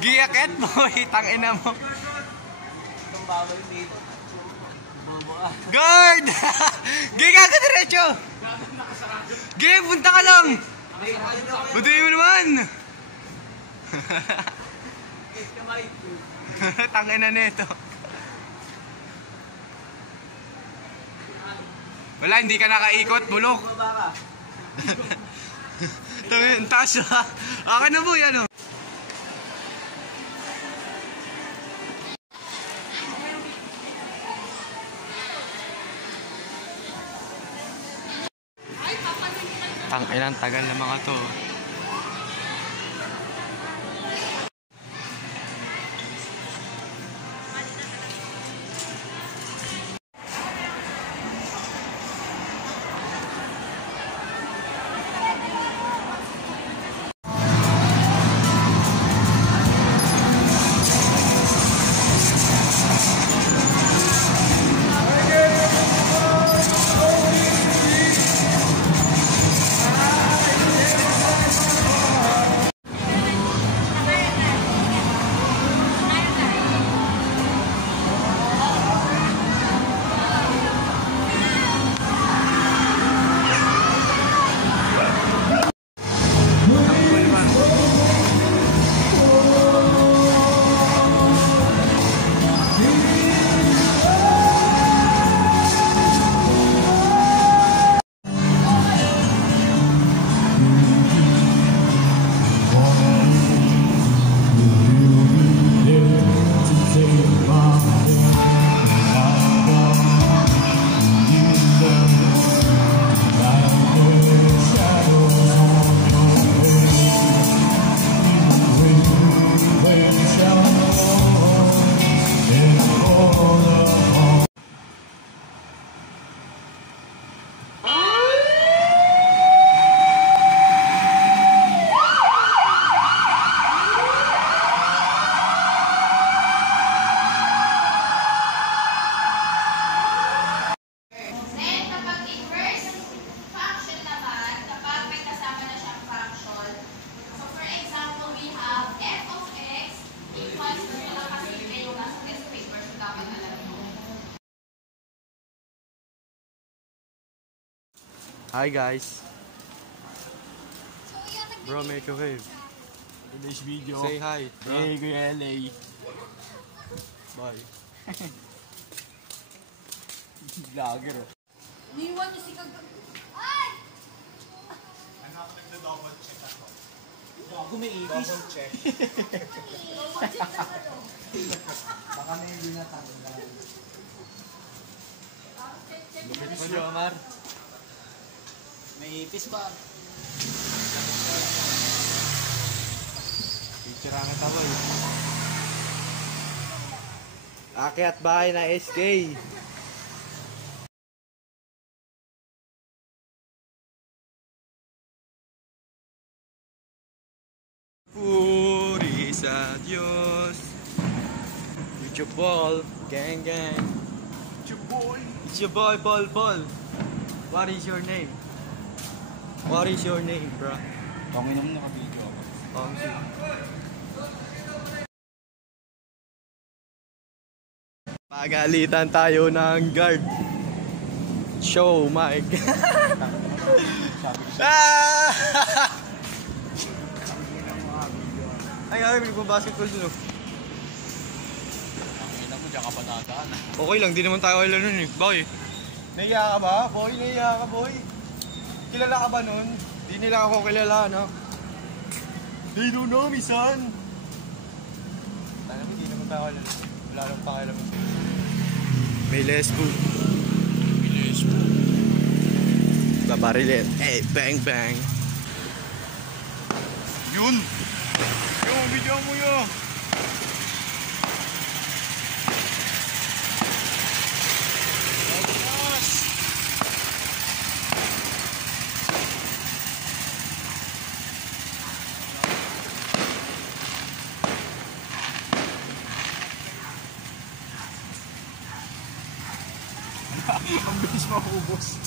Giyaket boy, tangina mo. Itong bawal dito. Guard! Giga ka diretso! Gi, punta ka lang! Buduyin mo naman! Tangina nito. Wala, hindi ka nakaikot, bulok. Tangin, taas ha. Akin na boy, ano? Tangina, tagal na mga to. Hi guys. Bro, make a wave. Today's video. Say hi, bro. Hey, Kuya LA. Bye. Vlogger oh. Niwan niyo si Kag... Ay! Anak, nagda-double check ako. Bago may ibis. Double check. Baka may hindi na tanggal. Ano, Amar? May ipis ba? Picture ang taboy. Akyat bahay na SK. Puri sa Diyos. With your ball, gang gang. It's your boy. It's your boy, Ball Ball. What is your name? What is your name, bro? Tangin naman naka-video ako. Pagalitan tayo ng guard. Show, Mike. Ay, may basketball dun. Tangin mo, dyan ka pa nataan. Okay lang, di naman tayo kailan nun eh. Boy. Naiya ka ba? Boy, naiya ka boy. Kilala ka ba nun? Di nila ako kilala, no? They don't know me, son. Tayo mo, di naman tayo kailan. Wala lang pakialam. May lesbo. May lesbo. Babarilit. Eh, bang bang. Yun. Yung video mo yun. Ang bilis maubos.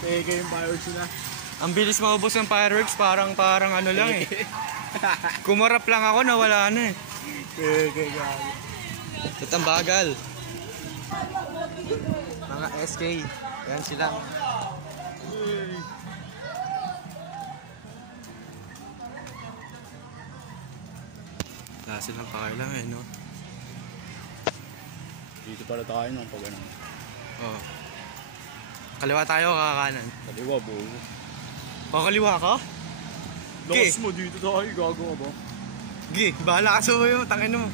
Pega yung fireworks na. Ang bilis maubos ng fireworks, parang ano lang eh. Kumarap lang ako, nawala na eh. Ba't ang bagal? Mga SK. Ayan sila. Wala silang pakialam eh, no? Dito pala tayo nung pag ano. Oo. Kaliwa tayo o kakanan? Kaliwa, bobo. Kakaliwa ka? Lakas mo dito tayo, gago ka ba? Gi, bahala ka sa uyo, tangin mo.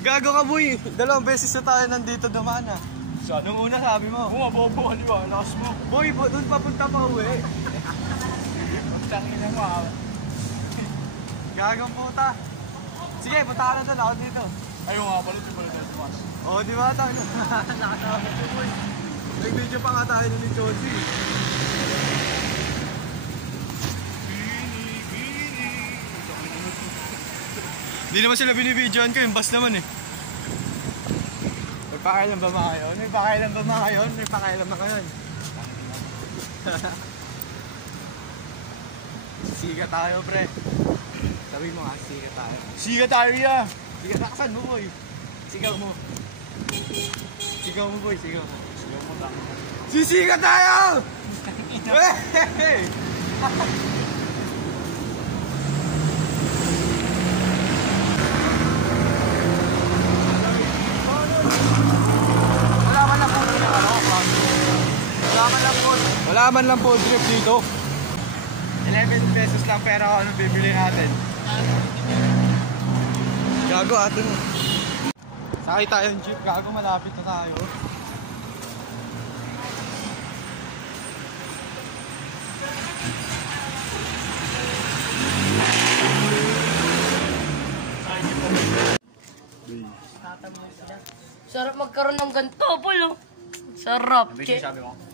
Gago ka boy, 2 beses na tayo nandito dumaan ah. Nung una sabi mo, Oo nga, bobo, kaliwa, lakas mo. boy, doon papunta pa uwi. Tangin na mo, ah. Gagong puta. Sige, punta ka na doon, ako dito. Ayaw nga pala, di pala tayo tumas. Oo, di ba tayo? Nakasama ko boy. Nag-video pa nga tayo ni Josie. Hindi naman sila binibidyoan ko, yung bus naman eh. May pakailan ba mga kayo? May pakailan ba mga kayo? May pakailan ba ngayon? Siga tayo, pre. Sabi mo nga, siga tayo. Siga tayo, ya! Siga, taksan mo, boy. Sigaw mo. Sigaw mo, boy. Sigaw mo. Sigaw mo lang. Sisiga tayo! Hey! Wala man lang po trip dito. 11 pesos lang pera ano bibili natin. Gago atin mo. Sakay tayong jeep, gago malapit na tayo. Sarap magkaroon ng ganito, Polo. Sarap. Sabi mo?